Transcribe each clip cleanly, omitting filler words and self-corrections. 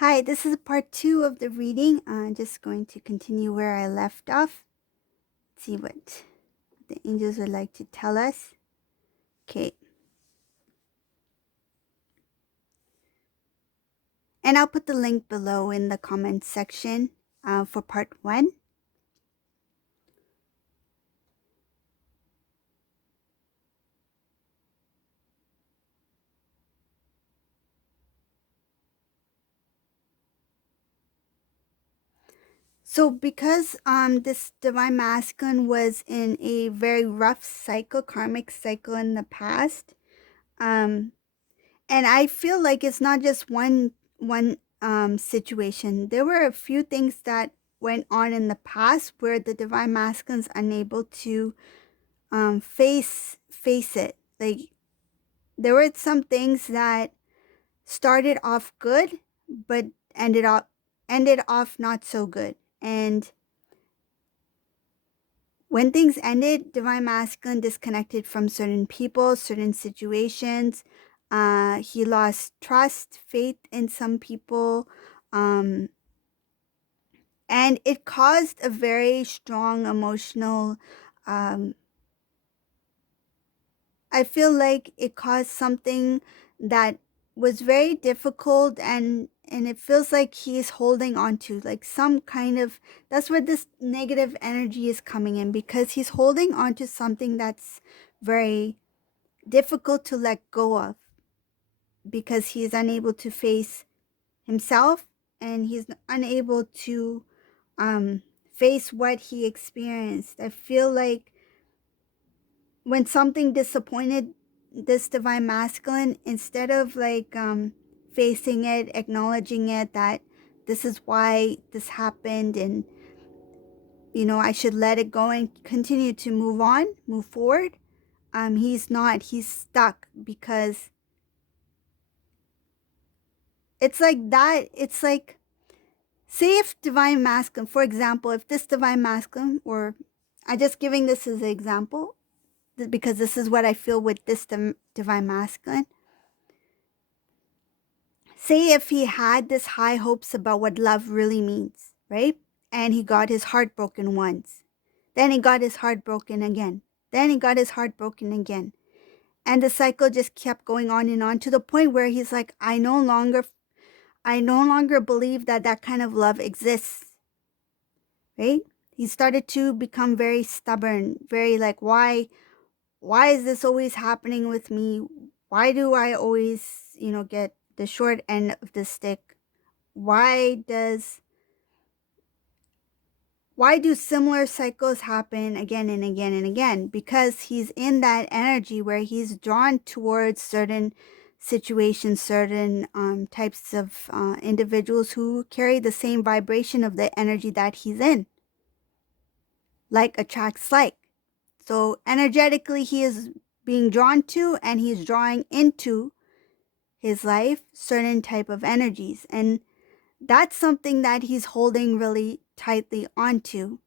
Hi, this is part 2 of the reading. I'm just going to continue where I left off. See what the angels would like to tell us. Okay. And I'll put the link below in the comments section for part 1. So because this divine masculine was in a very rough cycle, karmic cycle in the past, and I feel like it's not just one situation. There were a few things that went on in the past where the divine masculine's unable to face it. Like there were some things that started off good, but ended off not so good. And when things ended, divine masculine disconnected from certain people, certain situations. He lost trust, faith in some people, and it caused a very strong emotional. I feel like it caused something that was very difficult, and it feels like he's holding on to like some kind of, that's where this negative energy is coming in, because he's holding on to something that's very difficult to let go of, because he's unable to face himself, and he's unable to face what he experienced. I feel like when something disappointed this divine masculine, instead of like facing it, acknowledging it, that this is why this happened, and I should let it go and continue to move forward, he's stuck, because it's like that. It's like, say if divine masculine, for example, if this divine masculine, or I just giving this as an example because this is what I feel with this divine masculine. Say if he had this high hopes about what love really means, right? And he got his heart broken once. Then he got his heart broken again. Then he got his heart broken again. And the cycle just kept going on, to the point where he's like, I no longer believe that that kind of love exists, right? He started to become very stubborn, very like, why is this always happening with me? Why do I always, get the short end of the stick? Why do similar cycles happen again and again and again? Because he's in that energy where he's drawn towards certain situations, certain types of individuals who carry the same vibration of the energy that he's in. Like attracts like. So energetically, he is being drawn to, and he's drawing into his life certain type of energies. And that's something that he's holding really tightly onto.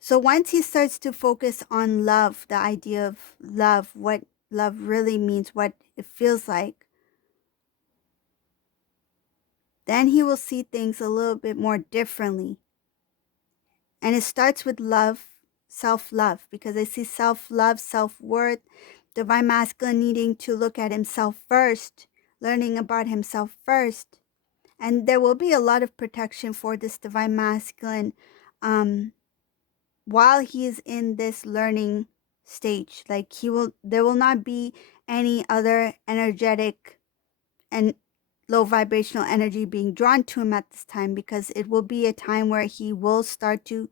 So once he starts to focus on love, the idea of love, what love really means, what it feels like, then he will see things a little bit more differently. And it starts with love, self-love, because I see self-love, self-worth, divine masculine needing to look at himself first, learning about himself first. And there will be a lot of protection for this divine masculine while he is in this learning stage. Like there will not be any other energetic and low vibrational energy being drawn to him at this time, because it will be a time where he will start to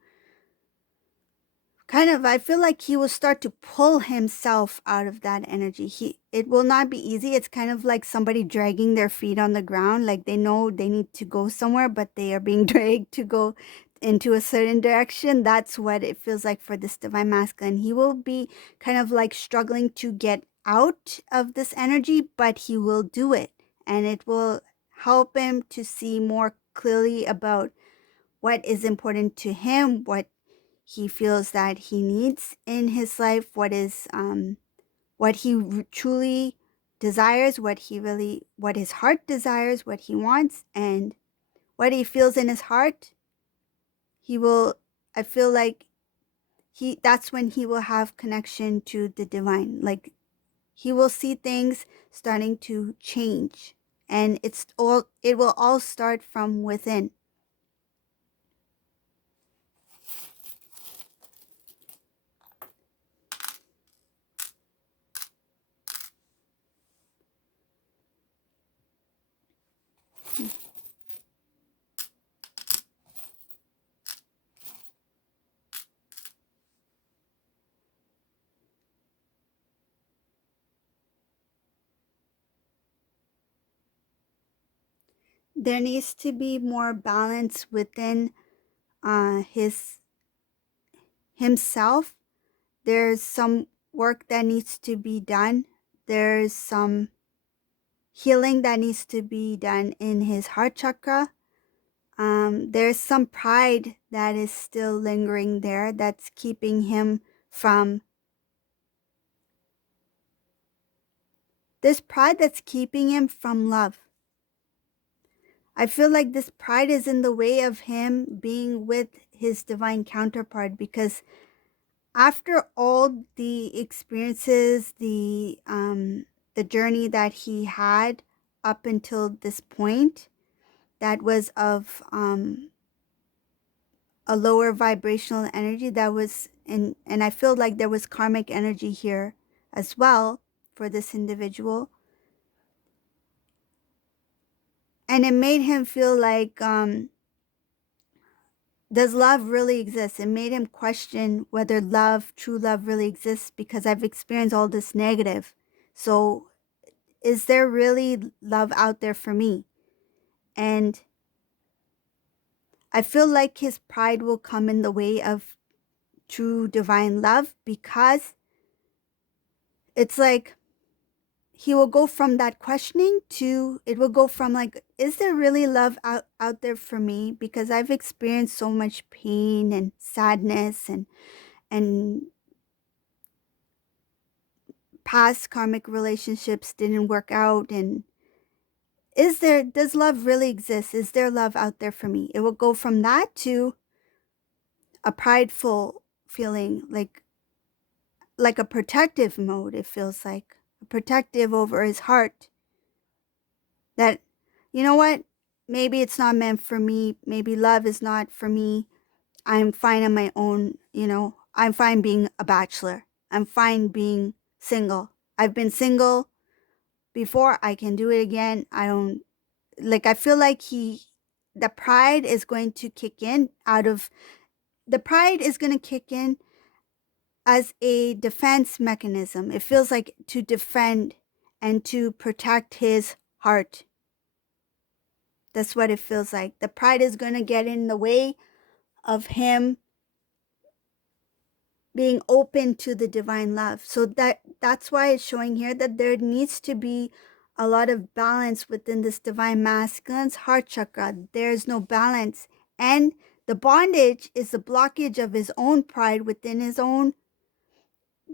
I feel like he will start to pull himself out of that energy. It will not be easy. It's kind of like somebody dragging their feet on the ground. Like they know they need to go somewhere, but they are being dragged to go into a certain direction. That's what it feels like for this divine masculine. He will be kind of like struggling to get out of this energy, but he will do it. And it will help him to see more clearly about what is important to him, what he feels that he needs in his life, what he truly desires, what his heart desires, what he wants, and what he feels in his heart, he will, I feel like that's when he will have connection to the divine. Like he will see things starting to change, and it will all start from within. There needs to be more balance within his himself. There's some work that needs to be done. There's some healing that needs to be done in his heart chakra. There's some pride that is still lingering there, that's keeping him from this pride that's keeping him from love. I feel like this pride is in the way of him being with his divine counterpart, because after all the experiences, the journey that he had up until this point, that was of a lower vibrational energy, that was and I feel like there was karmic energy here as well for this individual, and it made him feel like does love really exist? It made him question whether true love really exists, because I've experienced all this negative. So is there really love out there for me? And I feel like his pride will come in the way of true divine love, because it's like he will go from that questioning to, it will go from like, is there really love out there for me? Because I've experienced so much pain and sadness, and past karmic relationships didn't work out, and does love really exist? Is there love out there for me? It will go from that to a prideful feeling, like a protective mode. It feels like a protective over his heart, that, you know what, maybe it's not meant for me, maybe love is not for me, I'm fine on my own, I'm fine being a bachelor, I'm fine being single, I've been single before, I can do it again. I don't, like, I feel like the pride is going to kick in as a defense mechanism. It feels like to defend and to protect his heart. That's what it feels like. The pride is going to get in the way of him being open to the divine love. So that's why it's showing here that there needs to be a lot of balance within this divine masculine's heart chakra. There's no balance. And the bondage is the blockage of his own pride within his own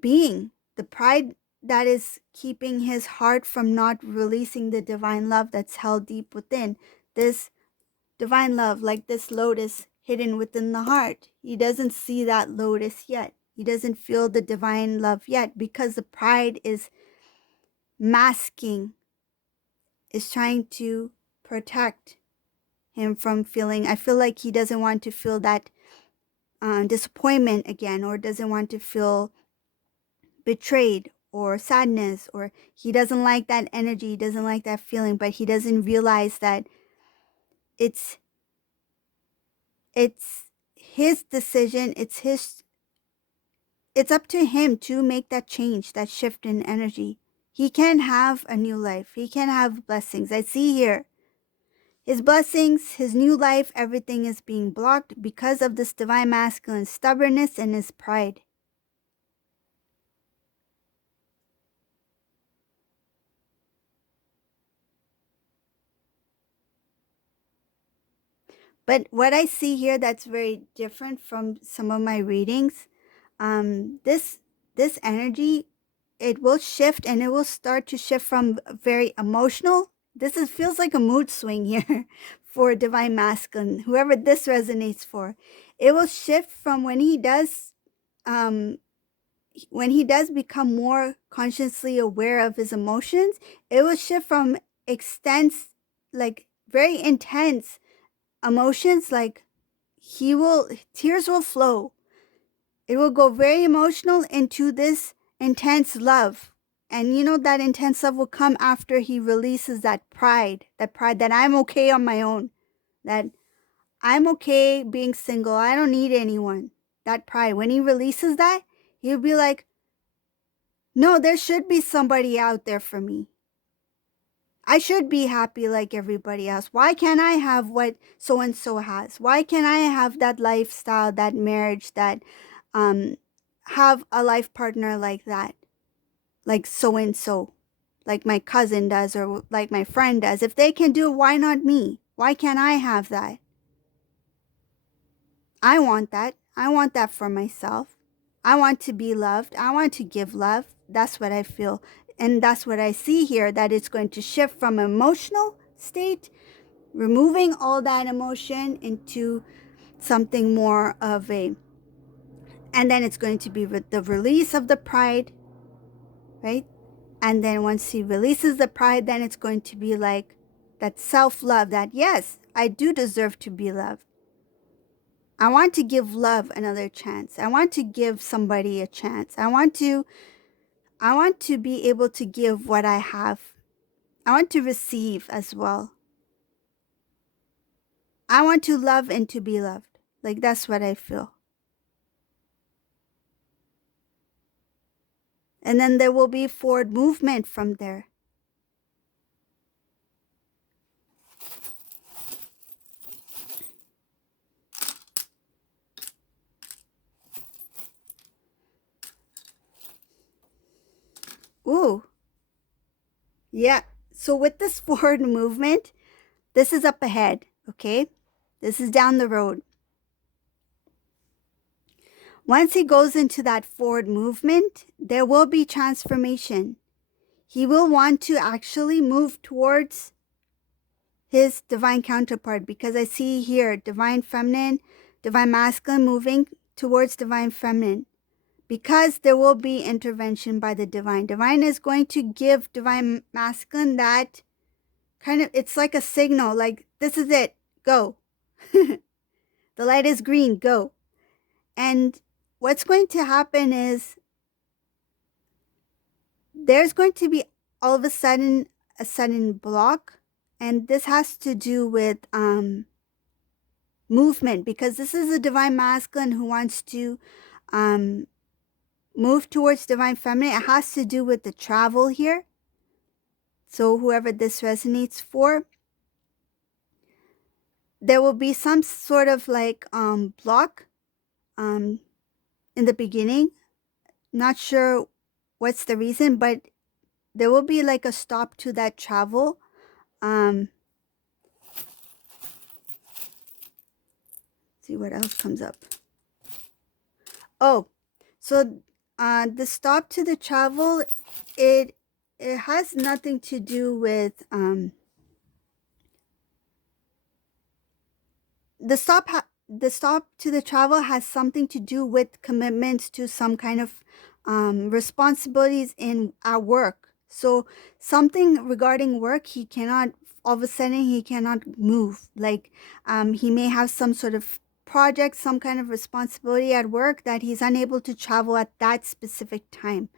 being. The pride that is keeping his heart from not releasing the divine love that's held deep within. This divine love, like this lotus hidden within the heart. He doesn't see that lotus yet. He doesn't feel the divine love yet, because the pride is masking, is trying to protect him from feeling. I feel like he doesn't want to feel that disappointment again, or doesn't want to feel betrayed or sadness, or he doesn't like that energy, he doesn't like that feeling, but he doesn't realize that it's his decision, it's up to him to make that change, that shift in energy. He can have a new life. He can have blessings. I see here his blessings, his new life, everything is being blocked because of this divine masculine stubbornness and his pride. But what I see here that's very different from some of my readings, this energy it will shift, and it will start to shift from very emotional. Feels like a mood swing here for divine masculine, whoever this resonates for. It will shift from um when he does become more consciously aware of his emotions. It will shift from extense, like very intense emotions, like he will tears will flow. It will go very emotional into this intense love. And that intense love will come after he releases that pride that I'm okay on my own, that I'm okay being single. I don't need anyone. That pride. When he releases that, he'll be like, no, there should be somebody out there for me. I should be happy like everybody else. Why can't I have what so and so has? Why can't I have that lifestyle, that marriage, that um have a life partner like that? Like so and so, like my cousin does or like my friend does. If they can do it, why not me? Why can't I have that? I want that. I want that for myself. I want to be loved. I want to give love. That's what I feel. And that's what I see here, that it's going to shift from emotional state, removing all that emotion into something more of a, and then it's going to be the release of the pride, right? And then once he releases the pride, then it's going to be like that self-love, that yes, I do deserve to be loved. I want to give love another chance. I want to give somebody a chance. I want to be able to give what I have. I want to receive as well. I want to love and to be loved. Like that's what I feel. And then there will be forward movement from there. Ooh, yeah. So with this forward movement, this is up ahead, okay? This is down the road. Once he goes into that forward movement, there will be transformation. He will want to actually move towards his divine counterpart, because I see here divine feminine, divine masculine moving towards divine feminine, because there will be intervention by the divine. Divine is going to give divine masculine that kind of, it's like a signal, like this is it, go. The light is green, go. And what's going to happen is there's going to be all of a sudden block, and this has to do with movement, because this is a divine masculine who wants to um, move towards divine feminine. It has to do with the travel here. So whoever this resonates for, there will be some sort of like block in the beginning. Not sure what's the reason, but there will be like a stop to that travel. See what else comes up. Oh, so the stop to the travel, it has nothing to do with the stop to the travel has something to do with commitments to some kind of responsibilities in our work. So something regarding work, he cannot, all of a sudden he cannot move. Like he may have some sort of project, some kind of responsibility at work that he's unable to travel at that specific time.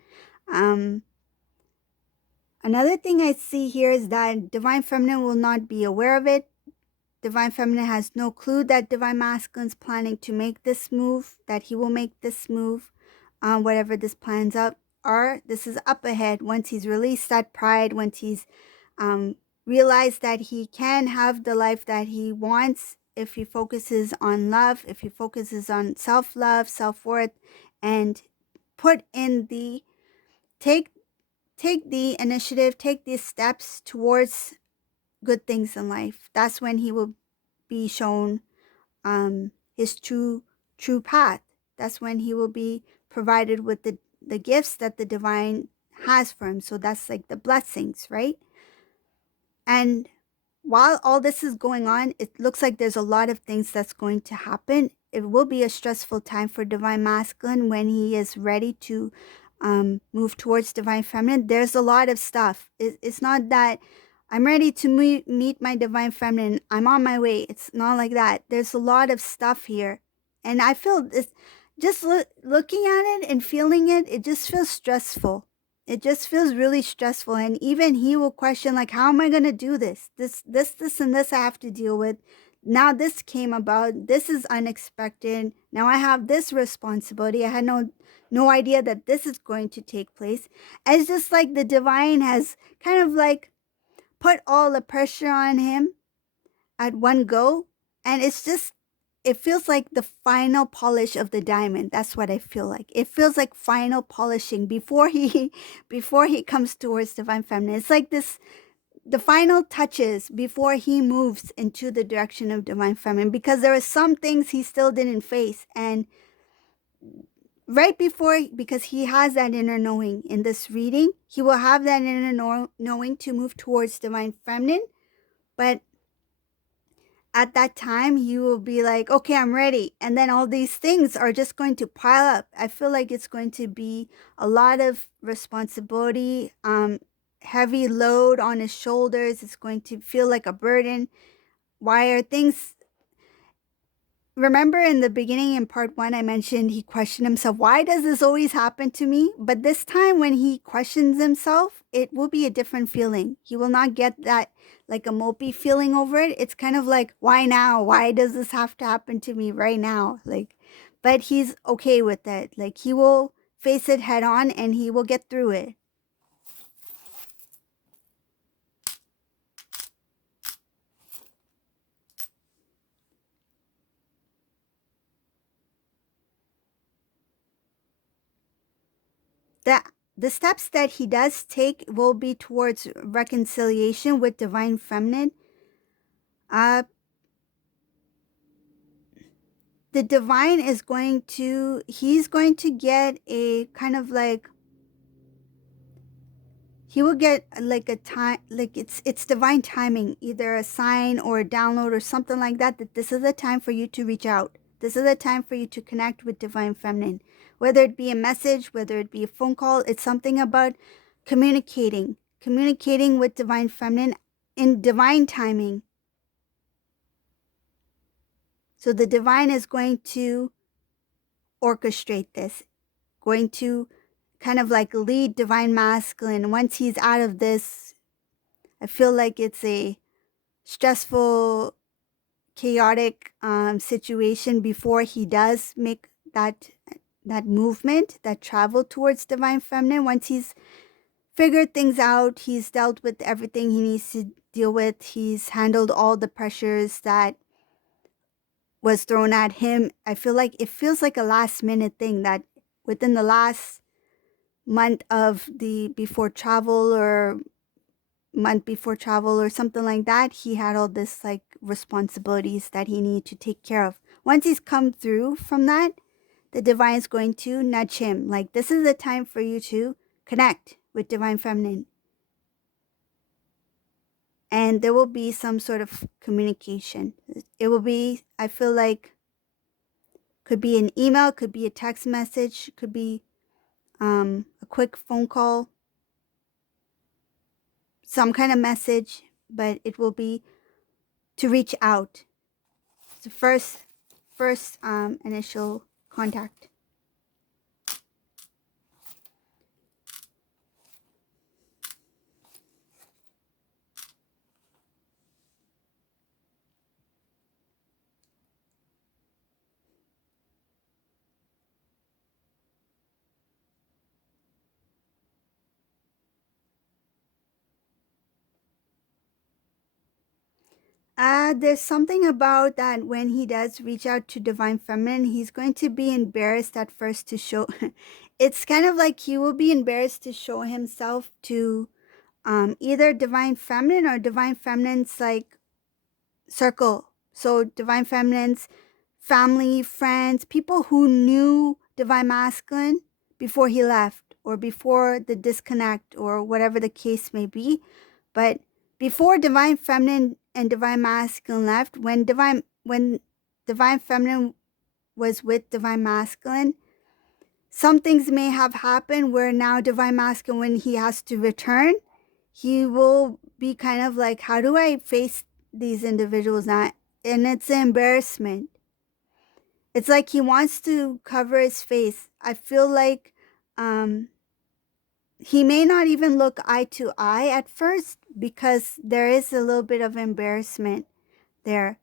Another thing I see here is that divine feminine will not be aware of it. Divine feminine has no clue that divine masculine's planning to make this move, that he will make this move, whatever this plans up are. This is up ahead. Once he's released that pride, once he's realized that he can have the life that he wants if he focuses on love, if he focuses on self-love, self-worth, and put in the take the initiative, take these steps towards good things in life. That's when he will be shown his true path. That's when he will be provided with the gifts that the divine has for him. So that's like the blessings, right? And while all this is going on, it looks like there's a lot of things that's going to happen. It will be a stressful time for divine masculine when he is ready to move towards divine feminine. There's a lot of stuff. It's not that I'm ready to meet my divine feminine, I'm on my way. It's not like that. There's a lot of stuff here. And I feel this, just looking at it and feeling it, it just feels stressful. It just feels really stressful. And even he will question, like, how am I going to do this? This, and this I have to deal with. Now this came about. This is unexpected. Now I have this responsibility. I had no idea that this is going to take place. And it's just like the divine has kind of like put all the pressure on him at one go. And it's just, it feels like the final polish of the diamond. That's what I feel like. It feels like final polishing before he before he comes towards divine feminine. It's like this, the final touches before he moves into the direction of divine feminine, because there are some things he still didn't face. And right before, because he has that inner knowing in this reading, he will have that inner knowing to move towards divine feminine. But at that time, he will be like, okay, I'm ready. And then all these things are just going to pile up. I feel like it's going to be a lot of responsibility, heavy load on his shoulders. It's going to feel like a burden. Why are things, remember in the beginning in part 1, I mentioned he questioned himself, why does this always happen to me? But this time when he questions himself, it will be a different feeling. He will not get that like a mopey feeling over it. It's kind of like, why now? Why does this have to happen to me right now? Like, but he's okay with it. Like, he will face it head on and he will get through it. The steps that he does take will be towards reconciliation with divine feminine. The divine is going to, he's going to get a kind of like, he will get like a time, like it's divine timing, either a sign or a download or something like that, that this is the time for you to reach out. This is the time for you to connect with divine feminine, whether it be a message, whether it be a phone call. It's something about communicating with divine feminine in divine timing. So the divine is going to orchestrate this, going to kind of like lead divine masculine. Once he's out of this, I feel like it's a stressful, chaotic situation before he does make that movement, that travel towards divine feminine. Once he's figured things out, he's dealt with everything he needs to deal with, he's handled all the pressures that was thrown at him. I feel like it feels like a last minute thing, that within the last month of the before travel or month before travel or something like that, he had all this like responsibilities that he needed to take care of. Once he's come through from that, the divine is going to nudge him, like, this is the time for you to connect with divine feminine. And there will be some sort of communication. It will be, I feel like, could be an email, could be a text message, could be a quick phone call, some kind of message, but it will be to reach out. It's the first initial contact. There's something about that when he does reach out to divine feminine, he's going to be embarrassed at first to show. It's kind of like he will be embarrassed to show himself to either divine feminine or divine feminine's like circle. So divine feminine's family, friends, people who knew divine masculine before he left, or before the disconnect or whatever the case may be. But before divine feminine and divine masculine left, when divine feminine was with divine masculine, some things may have happened where now divine masculine, when he has to return, he will be kind of like, how do I face these individuals now? And it's an embarrassment. It's like he wants to cover his face. I feel like he may not even look eye to eye at first because there is a little bit of embarrassment there.